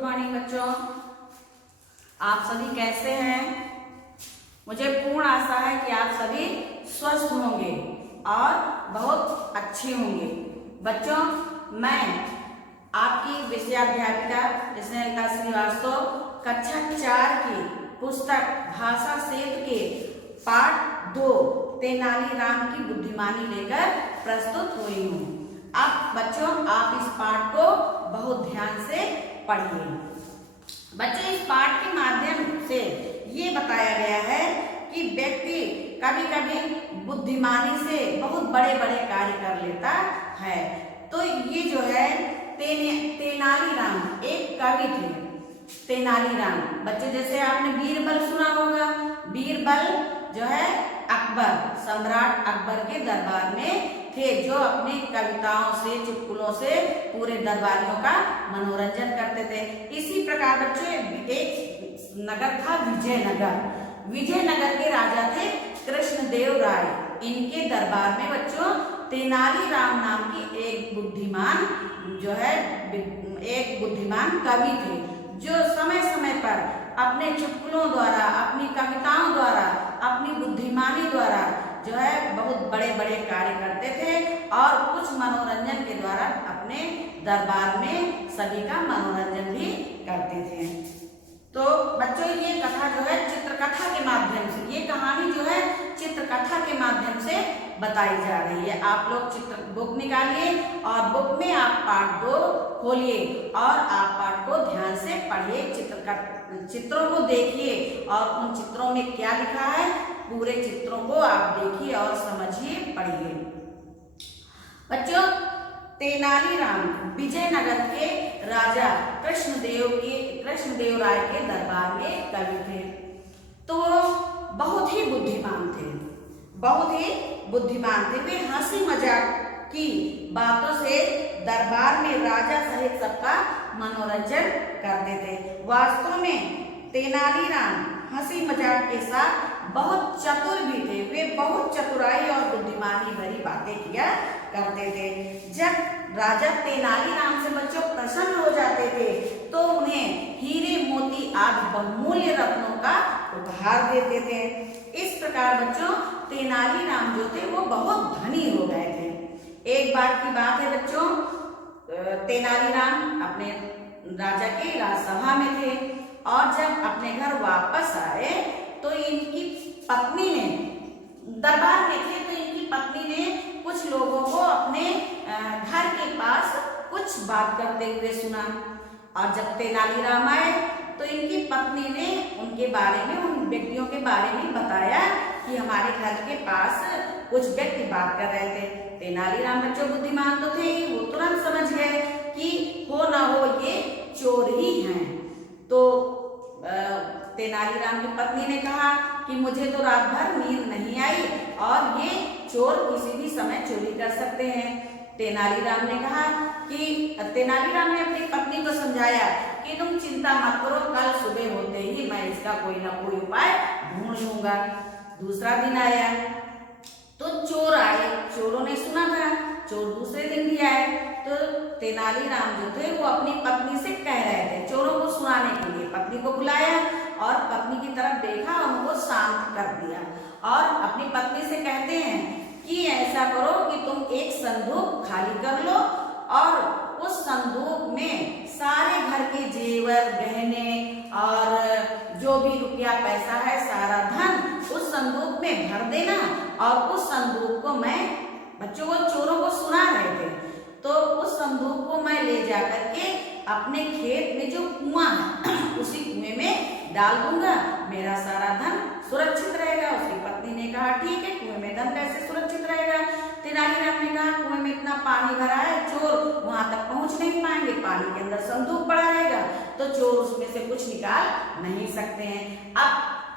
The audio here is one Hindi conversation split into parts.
गुड मॉर्निंग बच्चों, आप सभी कैसे हैं। मुझे पूर्ण आशा है कि आप सभी स्वस्थ होंगे और बहुत अच्छे होंगे। बच्चों, मैं आपकी विषयाध्यापिका स्नेहलता श्रीवास्तव कक्षा 4 की पुस्तक भाषा क्षेत्र के पाठ 2 तेनालीराम की बुद्धिमानी लेकर प्रस्तुत हुई हूँ। अब बच्चों, आप इस पाठ को बहुत ध्यान से पढ़िए। बच्चों, इस पाठ के माध्यम से ये बताया गया है कि व्यक्ति कभी कभी बुद्धिमानी से बहुत बड़े बड़े कार्य कर लेता है। तो ये जो है तेनालीराम एक कवि थे। तेनालीराम बच्चे, जैसे आपने बीरबल सुना होगा। बीरबल जो है अकबर, सम्राट अकबर के दरबार में थे, जो अपनी कविताओं से, चुटकुलों से पूरे दरबारियों का मनोरंजन करते थे। इसी प्रकार बच्चों, एक नगर था विजयनगर। विजयनगर के राजा थे कृष्णदेव राय। इनके दरबार में बच्चों तेनालीराम नाम की एक बुद्धिमान कवि थे, जो समय समय पर अपने चुटकुलों द्वारा, अपनी कविताओं द्वारा, अपनी बुद्धिमानी द्वारा जो है बहुत बड़े बड़े कार्य करते थे और कुछ मनोरंजन के द्वारा अपने दरबार में सभी का मनोरंजन भी करते थे। तो बच्चों, ये कथा जो है चित्रकथा के माध्यम से, ये कहानी जो है चित्रकथा के माध्यम से बताई जा रही है। आप लोग चित्र बुक निकालिए और बुक में आप पाठ 2 खोलिए और आप पाठ को ध्यान से पढ़िए। चित्रों को देखिए और उन चित्रों में क्या लिखा है, पूरे चित्रों को आप देखिए और समझिए, पढ़िए। बच्चों, तेनालीराम विजयनगर के राजा कृष्णदेव राय के दरबार में कवि थे। तो बहुत ही बुद्धिमान थे, बहुत ही बुद्धिमान थे। वे हंसी मजाक की बातों से दरबार में राजा सहित सबका मनोरंजन करते थे। वास्तव में तेनालीराम हंसी मजाक के साथ बहुत चतुर भी थे। वे बहुत चतुराई और बुद्धिमानी भरी बातें किया करते थे। जब राजा तेनालीराम से बच्चों प्रसन्न हो जाते थे तो उन्हें हीरे मोती आदि बहुमूल्य रत्नों का उपहार देते थे। इस प्रकार बच्चों तेनालीराम जो थे वो बहुत धनी हो गए थे। एक बार की बात है बच्चों, तेनालीराम अपने राजा के राजसभा में थे और जब अपने घर वापस आए तो इनकी पत्नी ने, दरबार में थे तो इनकी पत्नी ने कुछ लोगों को अपने घर के पास कुछ बात करते हुए सुना। और जब तेनालीराम आए तो इनकी पत्नी ने उनके बारे में, उन व्यक्तियों के बारे में बताया कि हमारे घर के पास कुछ व्यक्ति बात कर रहे थे। तेनालीराम बच्चों बुद्धिमान तो थे ही, वो तुरंत समझ गए कि हो ना हो ये चोर ही हैं। तो तेनालीराम की पत्नी ने कहा कि मुझे तो रात भर नींद नहीं आई और ये चोर किसी भी समय चोरी कर सकते हैं। तेनालीराम ने अपनी पत्नी को समझाया कि तुम चिंता मत करो, कल सुबह होते ही मैं इसका कोई ना कोई उपाय ढूंढ लूंगा। दूसरा दिन आया तो चोर आए। चोरों ने सुना था, चोर दूसरे दिन भी आए। तो तेनालीराम जो थे वो अपनी पत्नी से कह रहे थे, चोरों को सुनाने के लिए पत्नी को बुलाया और पत्नी की तरफ देखा और उनको शांत कर दिया और अपनी पत्नी से कहते हैं कि ऐसा करो कि तुम एक संदूक खाली कर लो और उस संदूक में सारे घर के जेवर, गहने और जो भी रुपया पैसा है, सारा धन उस संदूक में भर देना। और उस संदूक को मैं, बच्चों वो चोरों को सुना रहे थे, तो उस संदूक को मैं ले जा करके अपने खेत में जो कुआं है उसी कुएं में डाल दूंगा, मेरा सारा धन सुरक्षित रहेगा। उसकी पत्नी ने कहा ठीक है, कुएं में धन कैसे सुरक्षित रहेगा। तेनालीराम ने कहा कुएं में इतना पानी भरा है, चोर वहां तक पहुंच नहीं पाएंगे, पानी के अंदर संदूक पड़ा रहेगा तो चोर उसमें से कुछ निकाल नहीं सकते हैं। अब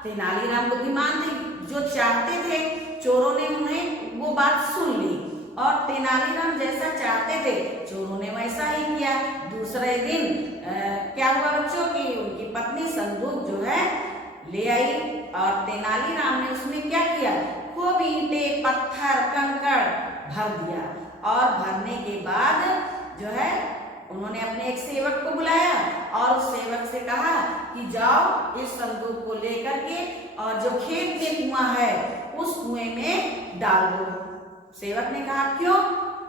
तेनालीराम बुद्धिमान थे, जो चाहते थे चोरों ने उन्हें वो बात सुन ली और तेनालीराम जैसा चाहते थे चोरों ने वैसा ही किया। दूसरे दिन क्या हुआ बच्चों की उनकी पत्नी संदूक जो है ले आई और तेनालीराम ने उसमें क्या किया, खूब ईंटें, पत्थर, कंकड़ भर दिया और भरने के बाद जो है उन्होंने अपने एक सेवक को बुलाया और उस सेवक से कहा कि जाओ इस संदूक को लेकर के और जो खेत में कुआं है उस कुएं में डाल दो। सेवक ने कहा क्यों?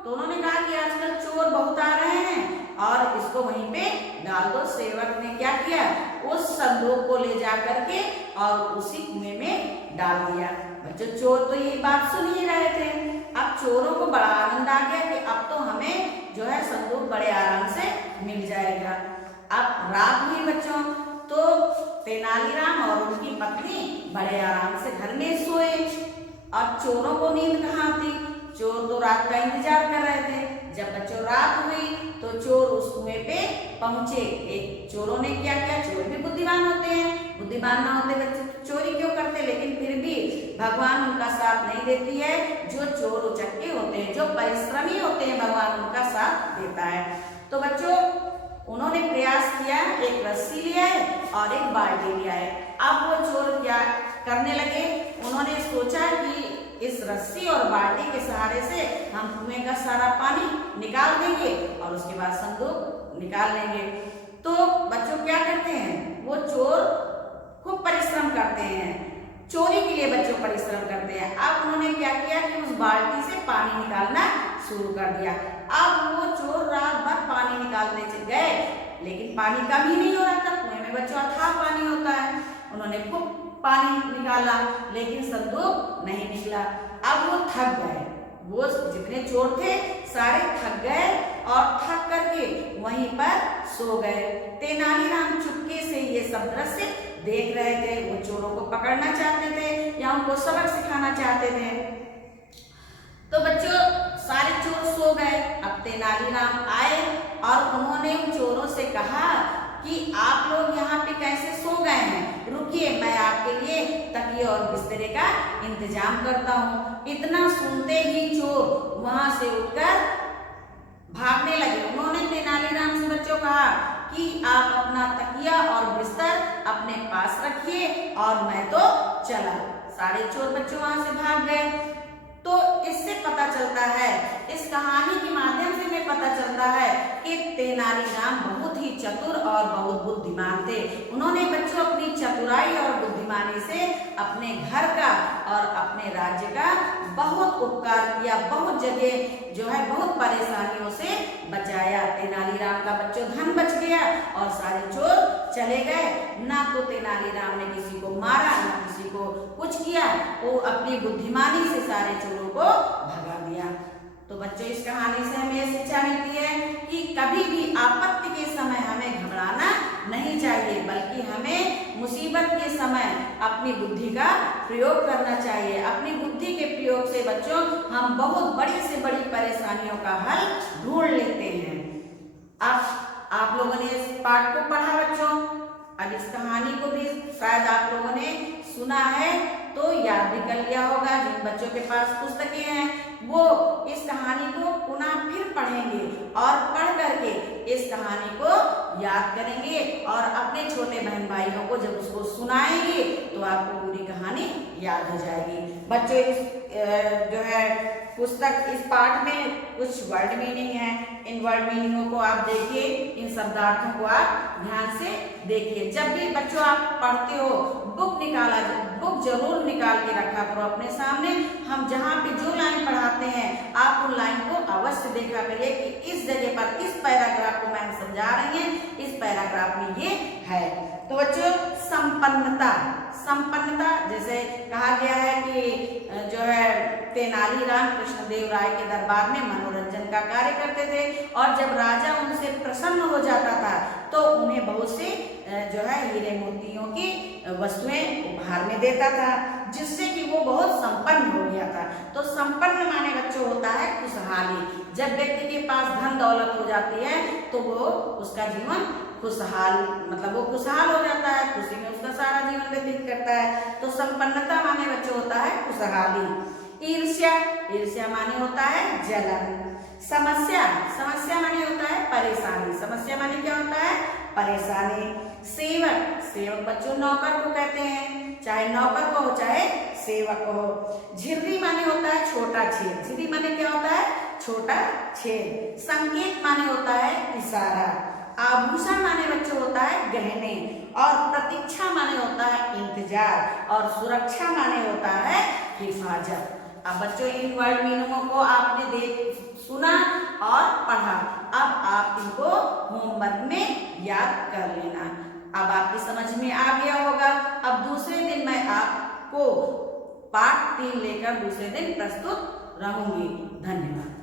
तो उन्होंने कहा कि आजकल चोर बहुत आ रहे हैं और इसको वहीं पे डाल दो। सेवक ने क्या किया, उस संदूक को ले जा करके और उसी कुएं में डाल दिया। बच्चों चोर तो ये बात सुन ही रहे थे। अब चोरों को बड़ा आनंद आ गया कि अब तो हमें जो है संदूक बड़े आराम से मिल जाएगा। अब रात हुई बच्चों, तो तेनालीराम और उनकी पत्नी बड़े आराम से घर में सोए। और चोरों को नींद कहाँ थी, चोर तो रात का इंतजार कर रहे थे। जब बच्चों रात हुई तो चोर उस कुएं पे पहुंचे। एक चोरों ने क्या किया, चोर भी बुद्धिमान होते हैं, बुद्धिमान ना होते बच्चे चोरी क्यों करते, लेकिन फिर भी भगवान उनका साथ नहीं देती है। जो चोर उचक्के होते हैं, जो परिश्रमी होते हैं, भगवान उनका साथ देता है। तो बच्चों उन्होंने प्रयास किया, एक रस्सी ले आए और एक बाल्टी ले आए। अब वो चोर क्या करने लगे, उन्होंने सोचा कि इस रस्सी और बाल्टी के सहारे से हम कुएं का सारा पानी निकाल देंगे और उसके बाद संदूक निकाल लेंगे। तो बच्चों क्या करते हैं, वो चोर खूब परिश्रम करते हैं, चोरी के लिए बच्चों परिश्रम करते हैं। अब उन्होंने क्या किया कि उस बाल्टी से पानी निकालना शुरू कर दिया। अब वो चोर रात भर पानी निकालने गए, लेकिन पानी कम ही नहीं हो रहा था। कुएं में बच्चों अथाह पानी होता है। उन्होंने खूब पानी निकाला लेकिन संदूक नहीं निकला। अब वो थक गए, वो जितने चोर थे सारे थक गए और थक करके वहीं पर सो गए। तेनालीराम चुपके से ये सब दृश्य देख रहे थे। वो चोरों को पकड़ना चाहते थे या उनको सबक सिखाना चाहते थे। तो बच्चों सारे चोर सो गए। अब तेनालीराम आए और उन्होंने उन चोरों से कहा कि आप लोग यहाँ पे कैसे सो गए हैं, रुकिए मैं आपके लिए तकिए और बिस्तरे का इंतजाम करता हूँ। इतना सुनते ही चोर वहां से उठकर भागने लगे। उन्होंने तेनालीराम से बच्चों कहा कि आप अपना तकिया और बिस्तर अपने पास रखिए और मैं तो चला। सारे चोर बच्चों वहां से भाग गए। तो इससे पता चलता है, इस कहानी के माध्यम से हमें पता चलता है कि तेनालीराम बहुत ही चतुर और बहुत बुद्धिमान थे। उन्होंने बच्चों अपनी चतुराई और बुद्धिमानी से अपने घर का और अपने राज्य का बहुत उपकार किया, बहुत जगह जो है बहुत परेशानियों से बचाया। तेनालीराम का बच्चों धन बच गया और सारे चोर चले गए। ना तो तेनालीराम ने किसी को मारा, ना किसी को कुछ किया, वो अपनी बुद्धिमानी से सारे चोरों को भगा दिया। तो बच्चों इस कहानी से हमें यह शिक्षा मिलती है कि कभी भी आपत्ति के समय हमें घबराना नहीं चाहिए, बल्कि हमें मुसीबत के समय अपनी बुद्धि का प्रयोग करना चाहिए। अपनी बुद्धि के प्रयोग से बच्चों हम बहुत बड़ी से बड़ी परेशानियों का हल ढूंढ लेते हैं। आप लोगों ने इस पाठ को पढ़ा बच्चों, अब इस कहानी को भी शायद आप लोगों ने सुना है तो याद भी कर लिया होगा। जिन बच्चों के पास पुस्तकें हैं वो इस कहानी को पुनः फिर पढ़ेंगे और पढ़ करके इस कहानी को याद करेंगे और अपने छोटे बहन भाइयों को जब उसको सुनाएंगे तो आपको पूरी कहानी याद हो जाएगी। बच्चों इस जो है पुस्तक, इस पाठ में कुछ वर्ड मीनिंग है। इन वर्ड मीनिंगों को आप देखिए, इन शब्दार्थों को आप ध्यान से देखिए। जब भी बच्चों आप पढ़ते हो बुक जरूर निकाल के रखा करो अपने सामने। हम जहाँ पे जो लाइन पढ़ाते हैं आप उन लाइन को अवश्य देखा करिए कि इस जगह पर इस पैराग्राफ को मैम समझा रही हैं, इस पैराग्राफ में ये है। तो बच्चों संपन्नता, संपन्नता जैसे कहा गया है कि जो है तेनालीराम कृष्णदेव राय के दरबार में मनोरंजन का कार्य करते थे और जब राजा उनसे प्रसन्न हो जाता था तो उन्हें बहुत से जो है हीरे मोतियों की वस्तुएं उपहार में देता था, जिससे कि वो बहुत संपन्न हो गया था। तो संपन्न माने बच्चों होता है खुशहाली। जब व्यक्ति के पास धन दौलत हो जाती है तो वो उसका जीवन खुशहाल, मतलब वो खुशहाल हो जाता है, खुशी में उसका सारा जीवन व्यतीत करता है। तो संपन्नता माने बच्चों होता है खुशहाली। ईर्ष्या, ईर्ष्या माने होता है जलन। समस्या, समस्या माने होता है परेशानी। समस्या माने क्या होता है? परेशानी। सेवक, सेवक बच्चों नौकर को कहते हैं, चाहे नौकर को हो चाहे सेवक को हो। झिर्री माने होता है छोटा छेद। झिर्री माने क्या होता है? छोटा छेद। संकेत माने होता है इशारा। आभूषण माने बच्चों होता है गहने। और प्रतीक्षा माने होता है इंतजार। और सुरक्षा माने होता है हिफाजत। अब बच्चों इन वर्ड मीनिंगों को आपने सुना और पढ़ा। अब आप इनको होमवर्क में याद कर लेना। अब आपकी समझ में आ गया होगा। अब दूसरे दिन मैं आपको पाठ 3 लेकर दूसरे दिन प्रस्तुत रहूंगी। धन्यवाद।